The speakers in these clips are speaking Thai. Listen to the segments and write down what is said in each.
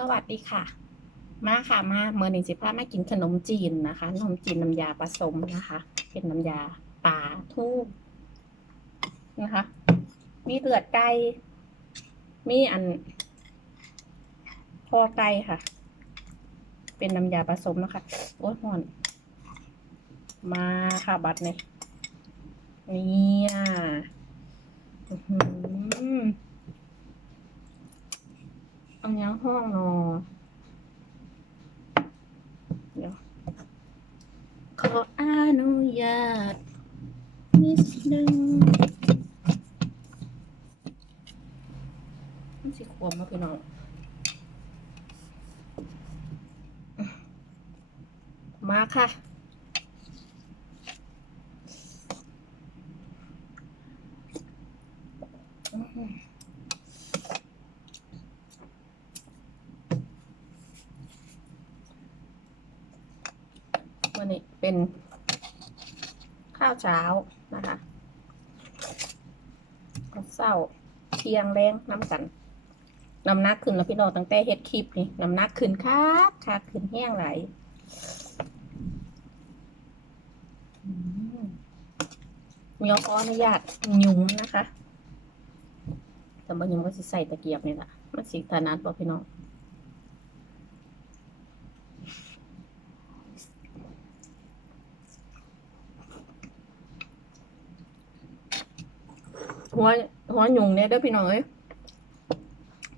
สวัสดีค่ะ มาค่ะมาเมื่อหนึ่งสิบห้ามากินขนมจีนนะคะขนมจีนน้ำยาผสมนะคะ เป็นน้ำยาปลาทูบนะคะ มีเลือดไก่มีอันคอไก่ค่ะ เป็นน้ำยาผสมนะคะ โอ้ยหอน มาค่ะบัตรเนี่ยเนี่ยอื้อหือ เอาเนี้ยห้องนอนเดี๋ยวขออนุญาตนิดนึงมันสิควมมาพี่น้องมาค่ะ วันนี้เป็นข้าว เช้านะคะเศร้าเที่ยงแรงน้ำกันน้ำหนักขึ้นแล้วพี่น้องตั้งแต่เฮ็ดคลิปนี่น้ำหนักขึ้นคักคักขึ้นแห้งไหลายอืมมีขออนุญาตยุ้มนะคะแต่บ่หยุ้มก็สิใส่ตะเกียบนี่แหละมันสิถนัดบ่พี่น้อง หัวหัวหยุงเนี่ยเด้อพี่น้องเอ้ย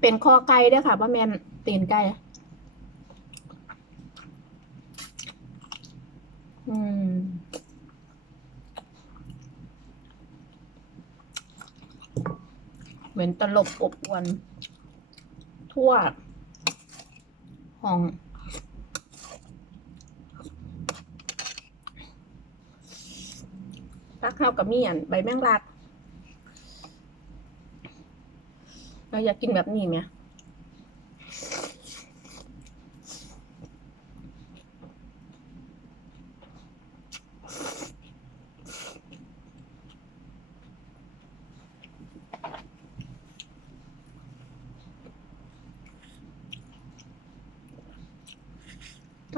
เป็นคอไก่เด้อค่ะว่าแมนตีนไก่อืมเหมือนตลบอบอวน ทั่วห้องรักข้าวกับมีอันใบแมงลัก เราอยากกินแบบนี้ไหมถ้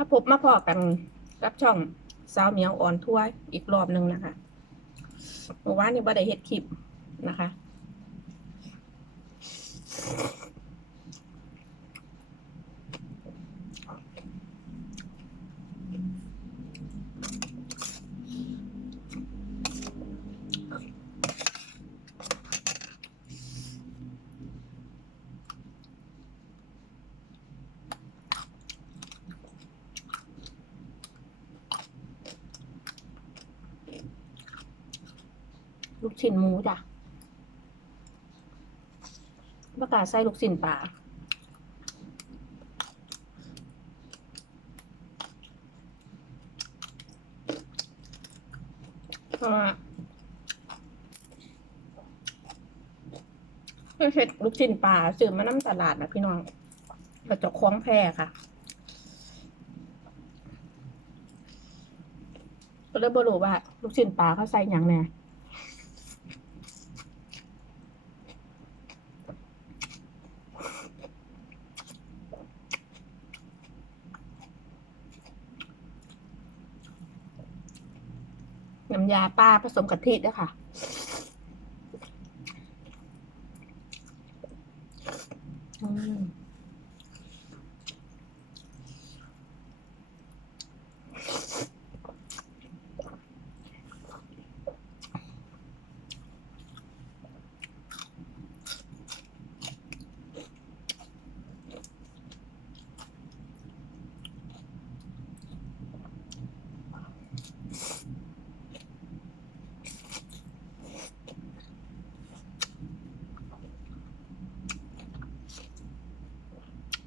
าพบมาพอกันรับช่องสาวเหมียวอ่อนทั่วอีกรอบหนึ่งนะคะเมื่อวานนี้บ่ได้เฮ็ดคลิปนะคะ ชิ้นหมูจ้ะประกาศใส่ลูกชิ้นปลาเพราะว่าเพื่อเช็ดลูกชิ้นปลาซื้อมาน้ำตลาดนะพี่น้องมาจกคล้องแพรค่ะก็เลยบรู้ว่า ลูกชิ้นปลาเขาใส่หยังแน่ ยาปลาผสมกะทิด้วยค่ะ อืม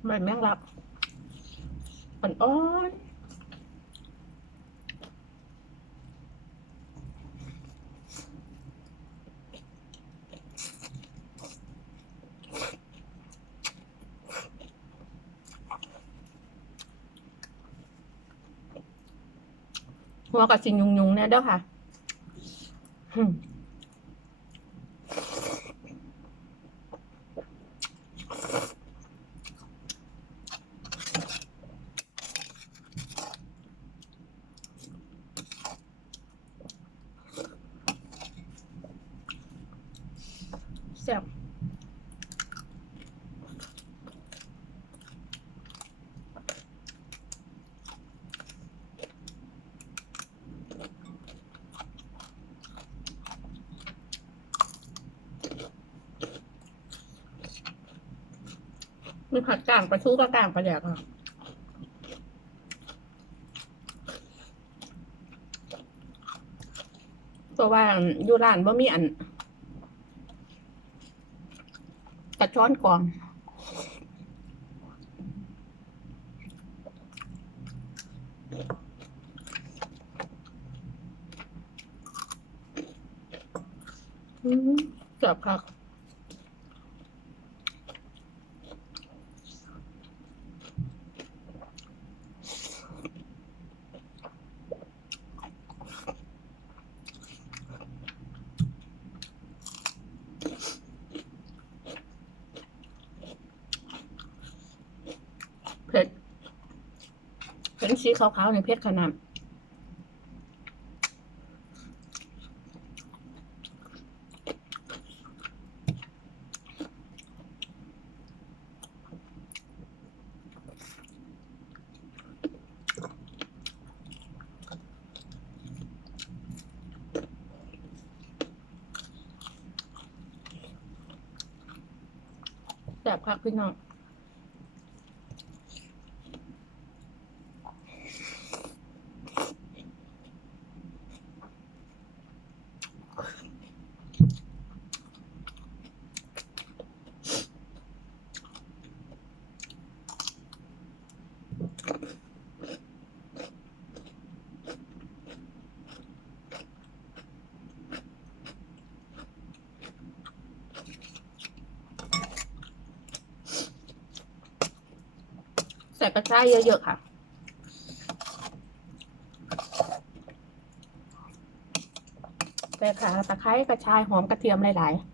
ใบแมงลับอ่อนๆหัวกับสิ่งยุงๆเนี่ยเด้อค่ะ มีผัดกลางปลาทูก็กลางปลาแดกค่ะเพราะว่าอยู่ร้านว่ามีอันกระช้อนกรองอืมเกือบครับ สีขาวๆในเผ็ดขนาดแบบพักพี่น้อง ใส่กระชายเยอะๆค่ะ แต่ค่ะตะไคร้กระชายหอมกระเทียมหลายๆ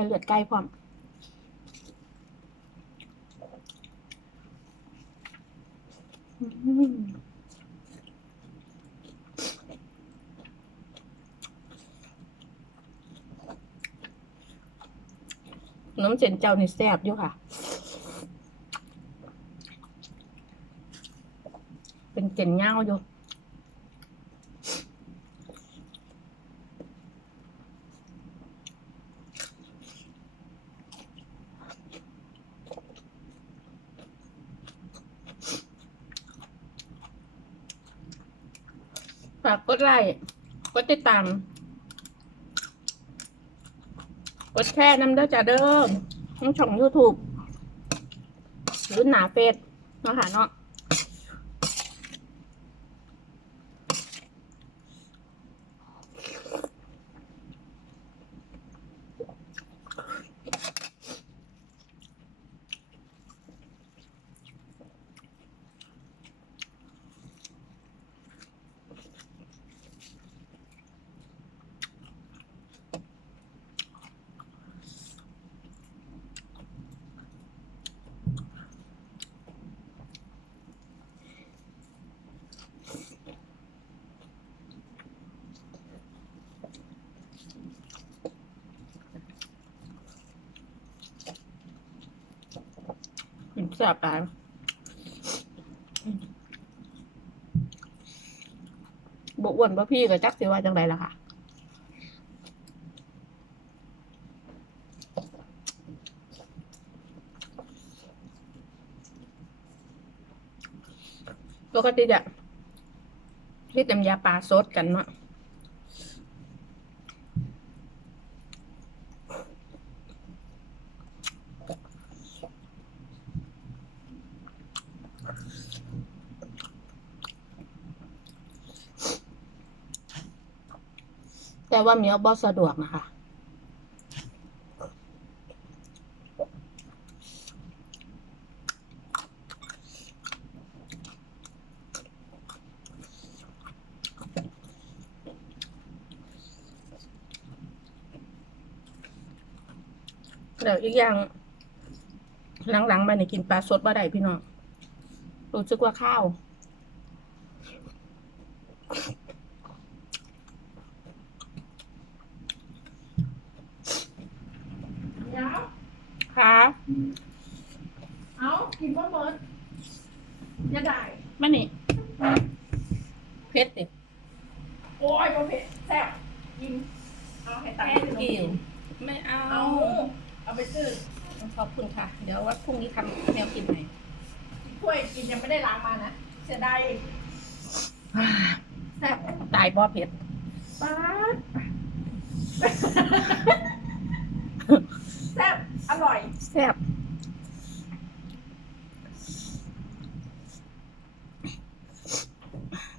แล้วเลือดไก่พร้อมน้ำเจนเจ้านี่แซ่บอยู่ค่ะ เป็นเจนเงาอยู่ ดไลค์กดติดตามกดแชร์นำเด้อจ้าเด้อทั้งช่อง YouTube หรือหนาเฟซเนาะค่ะเนาะ กินแซ่บตายบอ้วนบ่พี่ก็จักสิว่าจังไดล่ะค่ะปกติจะเฮ็ดน้ำยาปลาสดกันเนาะ ว่าเมียบอสะดวกนะคะเดี๋ยวอีกอย่างหลังๆมาเนี่ยกินปลาสดบ่ได้พี่น้องรู้สึกว่าข้าว เดี๋ยว ค่ะ เอากินบ่หมดอย่าได้มานี่เพชรดิโอ้ยบ่เผ็ดแซ่บกินเอาให้ตังค์ให้หนูกินไม่เอา เอาเอาไปซื้อขอบคุณค่ะ เดี๋ยวว่าพรุ่งนี้ทำแนวกินใหม่ถ้วยกินยังไม่ได้ล้างมานะเสียดายแซ่บตายบ่เพชรป๊าดแซ่บอร่อย แซ่บ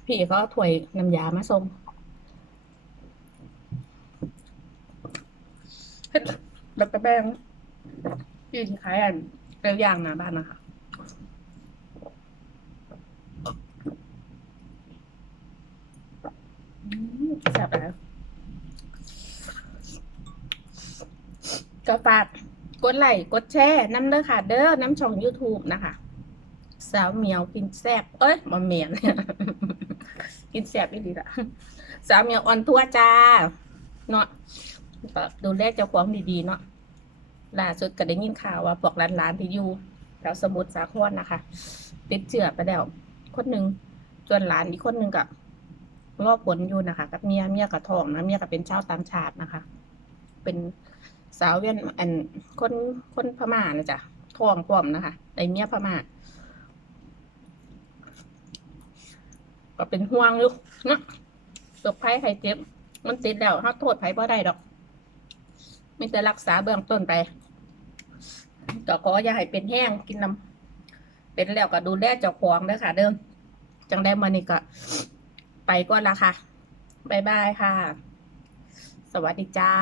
พี่ก็ถ้วยน้ำยามาส่งเพชรแล้วก็แบงยืนขายอันเรียวย่างหน้าบ้านนะคะแซ่บแล้วก็ฝาก กดไลค์กดแชร์น้ำเด้อค่ะ เด้อน้ำช่อง YouTube นะคะ สาวเหมียวกินแซบเอ้ยมาเมียนกินแซ่บอีดีละสาวเหมียวออนทัวจ้า เนาะดูแลเจ้าของดีๆเนาะล่าสุดก็ได้ยินข่าวว่าพวกร้านๆที่อยู่แถวสมุทรสาครนะคะ ติดเชื้อไปแล้วคนหนึ่งส่วนหลานอีกคนหนึ่งก็รอบผลอยู่นะคะ กับเมียเมียกับทองนะเมียก็เป็นชาวต่างชาตินะคะ เป็น สาวเวียนอันคนคนพม่านะจ๊ะทองพร้อมนะคะไอเมียพม่าก็เป็นห่วงอยู่นะตกภัยใครเจ็บ มันติดแล้วเขาโทษภัยบ่ได้ดอกมีแต่รักษาเบื้องต้นไปก็ขออย่าให้เป็นแห้งกินน้ำเป็นแล้วก็ดูแลเจ้าของด้อค่ะ เดิมจังได้มานี่ก็ ไปก่อนละค่ะ บ๊ายบายค่ะ สวัสดีจ้า